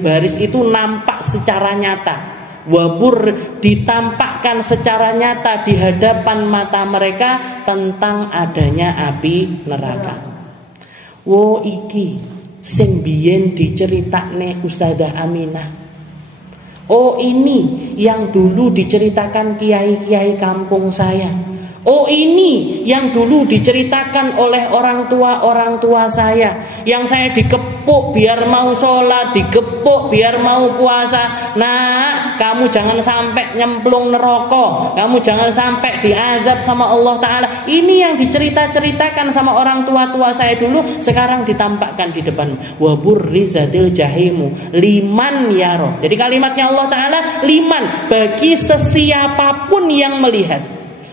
baris itu nampak secara nyata. Wabur, ditampakkan secara nyata di hadapan mata mereka tentang adanya api neraka. Wo iki sing biyen diceritakne Ustazah Aminah. Oh, ini yang dulu diceritakan kiai-kiai kampung saya. Oh, ini yang dulu diceritakan oleh orang tua saya, yang saya dikepuk biar mau sholat, dikepuk biar mau puasa. Nah, kamu jangan sampai nyemplung neraka, kamu jangan sampai diazab sama Allah Ta'ala. Ini yang diceritakan sama orang tua saya dulu, sekarang ditampakkan di depan. Wa burrizatil jahimu liman yaro. Jadi kalimatnya Allah Ta'ala liman, bagi sesiapapun yang melihat.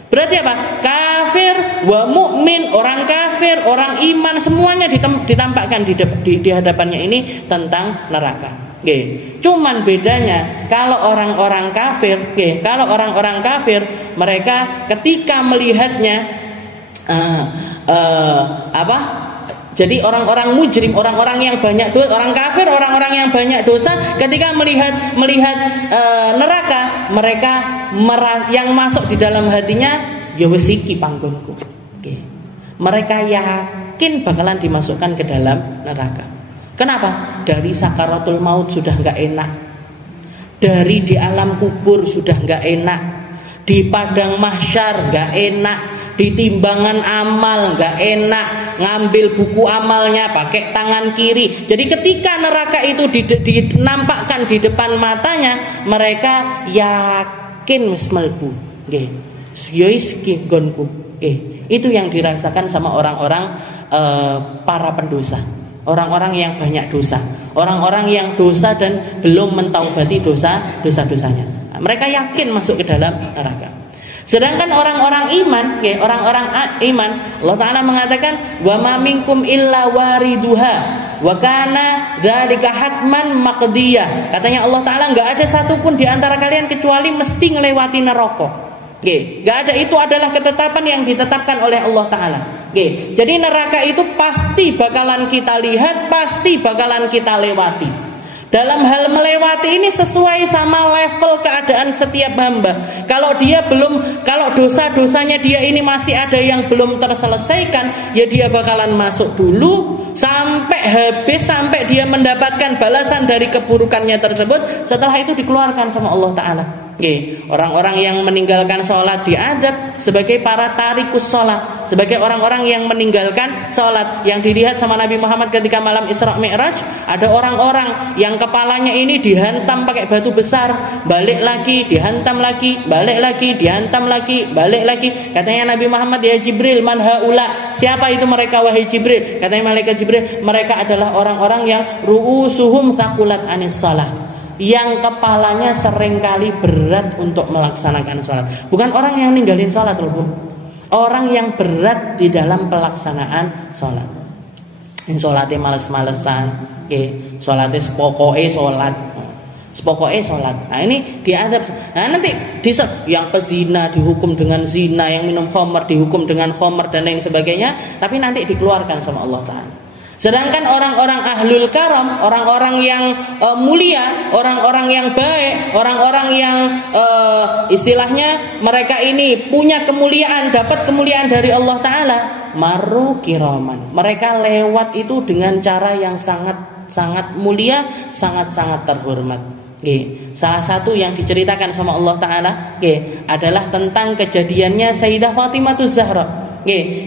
Berarti apa? Kafir, wa mukmin, orang kafir, orang iman, semuanya ditampakkan di hadapannya ini tentang neraka. Cuman bedanya kalau orang-orang kafir, mereka ketika melihatnya jadi orang-orang mujrim, orang-orang yang banyak dosa, orang kafir, orang-orang yang banyak dosa, ketika melihat neraka, mereka yang masuk di dalam hatinya, ya wis iki panggonku. Mereka yakin bakalan dimasukkan ke dalam neraka. Kenapa? Dari sakaratul maut sudah enggak enak. Dari di alam kubur sudah enggak enak. Di padang mahsyar enggak enak. Di timbangan amal nggak enak, ngambil buku amalnya pakai tangan kiri. Jadi ketika neraka itu dinampakkan di depan matanya, mereka yakin wis mlebu. Nggih. Ya iki nggonku. Itu yang dirasakan sama orang-orang para pendosa. Orang-orang yang banyak dosa, orang-orang yang dosa dan belum mentaubati dosa-dosanya. Mereka yakin masuk ke dalam neraka. Sedangkan orang-orang iman, Allah Ta'ala mengatakan wa ma minkum illa wariduha wa kana dzalika hatman maqdiyah. Katanya Allah Ta'ala, enggak ada satupun di antara kalian kecuali mesti ngelewati neraka. Enggak ada, itu adalah ketetapan yang ditetapkan oleh Allah Ta'ala. Jadi neraka itu pasti bakalan kita lihat, pasti bakalan kita lewati. Dalam hal melewati ini sesuai sama level keadaan setiap hamba. Kalau dosa-dosanya dia ini masih ada yang belum terselesaikan, ya dia bakalan masuk dulu sampai habis, sampai dia mendapatkan balasan dari keburukannya tersebut. Setelah itu dikeluarkan sama Allah Ta'ala. Orang-orang yang meninggalkan sholat diadab sebagai para tarikus sholat, sebagai orang-orang yang meninggalkan sholat. Yang dilihat sama Nabi Muhammad ketika malam Isra Mi'raj, ada orang-orang yang kepalanya ini dihantam pakai batu besar, balik lagi, dihantam lagi, balik lagi, dihantam lagi, balik lagi. Katanya Nabi Muhammad, ya Jibril, man haula, siapa itu mereka wahai Jibril? Katanya malaikat Jibril, mereka adalah orang-orang yang ru'usuhum thaqulat anis shalah, yang kepalanya seringkali berat untuk melaksanakan sholat. Bukan orang yang ninggalin sholat loh, Bu. Orang yang berat di dalam pelaksanaan sholat. Yang sholatnya males-malesan, sholatnya sepokoknya sholat. Sepokoknya sholat. Nah ini diadab. Nah nanti yang pezina dihukum dengan zina, yang minum khamr dihukum dengan khamr dan lain sebagainya. Tapi nanti dikeluarkan sama Allah Ta'ala. Sedangkan orang-orang ahlul karam, orang-orang yang mulia, orang-orang yang baik, orang-orang yang istilahnya mereka ini punya kemuliaan, dapat kemuliaan dari Allah Ta'ala, maru kiraman. Mereka lewat itu dengan cara yang sangat mulia, sangat terhormat. Salah satu yang diceritakan sama Allah Ta'ala adalah tentang kejadiannya Sayyidah Fatimah Zahra.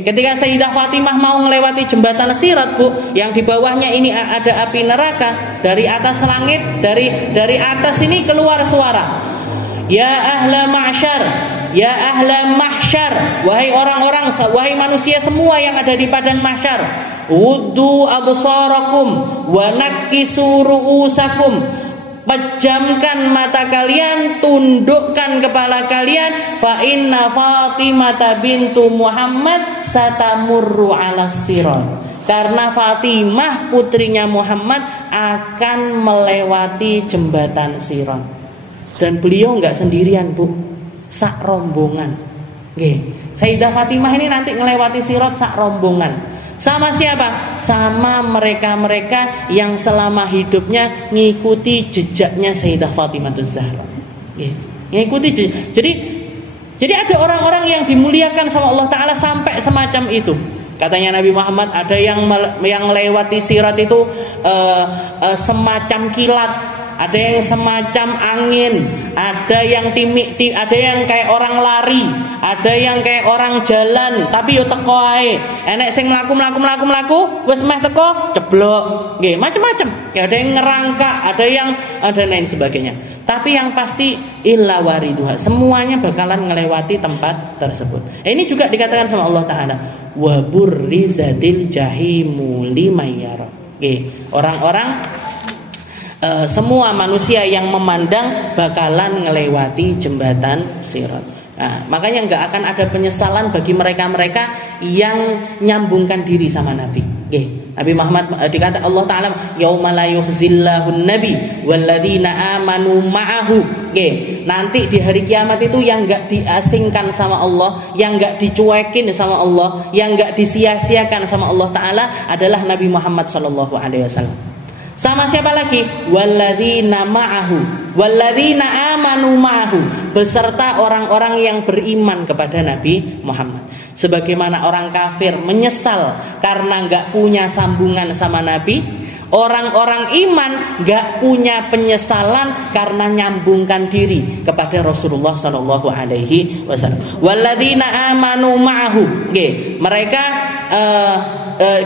Ketika Sayyidah Fatimah mau melewati jembatan Sirat, Bu, yang di bawahnya ini ada api neraka, dari atas langit, dari atas ini keluar suara, ya ahla ma'syar, ya ahla mahsyar, wahai orang-orang, wahai manusia semua yang ada di padang mahsyar, wuddu absarakum wa nakkisu ru'usakum, pejamkan mata kalian, tundukkan kepala kalian, fa inna Fatimah bintu Muhammad satamurru ala sirat, karena Fatimah putrinya Muhammad akan melewati jembatan Sirat. Dan beliau enggak sendirian, Bu, sak rombongan. Sayyidah Fatimah ini nanti melewati Sirat sak rombongan. Sama siapa? Sama mereka-mereka yang selama hidupnya ngikuti jejaknya Sayyidah Fatimah Zahra. Ngikuti jejak. Jadi ada orang-orang yang dimuliakan sama Allah Ta'ala sampai semacam itu. Katanya Nabi Muhammad, ada yang melewati Sirat itu semacam kilat, ada yang semacam angin, ada yang ada yang kayak orang lari, ada yang kayak orang jalan tapi yo teko ae. Enek sing mlaku wis meh teko ceblok. Nggih, macam-macam. Ya ada yang ngerangkak, ada lain sebagainya. Tapi yang pasti illa wariduha, semuanya bakalan ngelewati tempat tersebut. Ini juga dikatakan sama Allah Ta'ala, wa burrizatil jahimu limayyara. Orang-orang semua manusia yang memandang bakalan ngelewati jembatan Sirat. Nah, makanya nggak akan ada penyesalan bagi mereka-mereka yang nyambungkan diri sama Nabi. Nabi Muhammad dikata Allah Ta'ala, yauma la yukhzillahun nabi walladzina amanu ma'ahu. Nanti di hari kiamat itu yang nggak diasingkan sama Allah, yang nggak dicuekin sama Allah, yang nggak disia-siakan sama Allah Ta'ala adalah Nabi Muhammad sallallahu alaihi wasallam. Sama siapa lagi? Walladzina ma'ahu, walladzina amanu ma'ahu, beserta orang-orang yang beriman kepada Nabi Muhammad. Sebagaimana orang kafir menyesal karena enggak punya sambungan sama Nabi, orang-orang iman enggak punya penyesalan karena nyambungkan diri kepada Rasulullah sallallahu alaihi wasallam. Walladzina amanu ma'ahu, mereka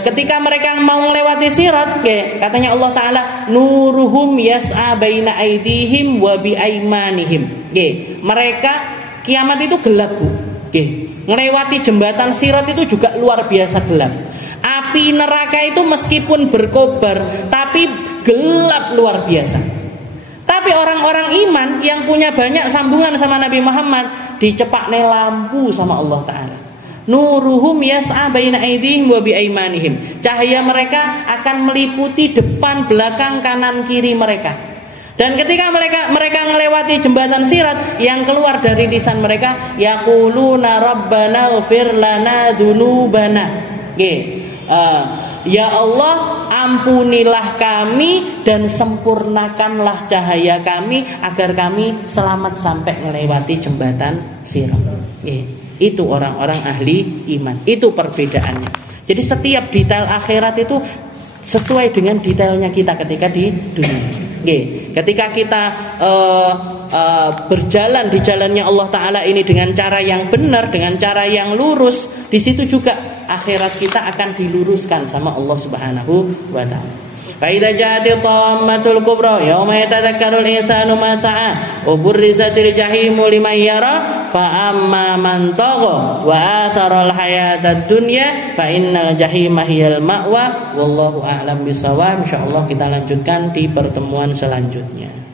ketika mereka mau melewati Sirat, katanya Allah Ta'ala, nuruhum yas'a baina aidihim wa bi aimanihim. Mereka kiamat itu gelap, Bu. Melewati jembatan Sirat itu juga luar biasa gelap. Api neraka itu meskipun berkobar tapi gelap luar biasa. Tapi orang-orang iman yang punya banyak sambungan sama Nabi Muhammad dicepakne lampu sama Allah Ta'ala. Nuruhum yas'a baina aidihim wa bi aimanihim. Cahaya mereka akan meliputi depan, belakang, kanan, kiri mereka. Dan ketika mereka melewati jembatan Sirat, yang keluar dari lisan mereka, yaquluna rabbana ighfir lana dzunubana. Ya Allah, ampunilah kami dan sempurnakanlah cahaya kami agar kami selamat sampai melewati jembatan Sirat. Itu orang-orang ahli iman. Itu perbedaannya. Jadi setiap detail akhirat itu sesuai dengan detailnya kita ketika di dunia. Ketika kita berjalan di jalannya Allah Ta'ala ini dengan cara yang benar, dengan cara yang lurus, di situ juga akhirat kita akan diluruskan sama Allah Subhanahu wa Ta'ala. Faida ja'ati tammatul kubra yauma yatadhakkarul insanu ma sa'a wa burrizatil jahimu liman yara fa amma man tagha wa atharal hayatad dunya fa innal jahima hiyal ma'wa wallahu a'lam bissawab. Insyaallah kita lanjutkan di pertemuan selanjutnya.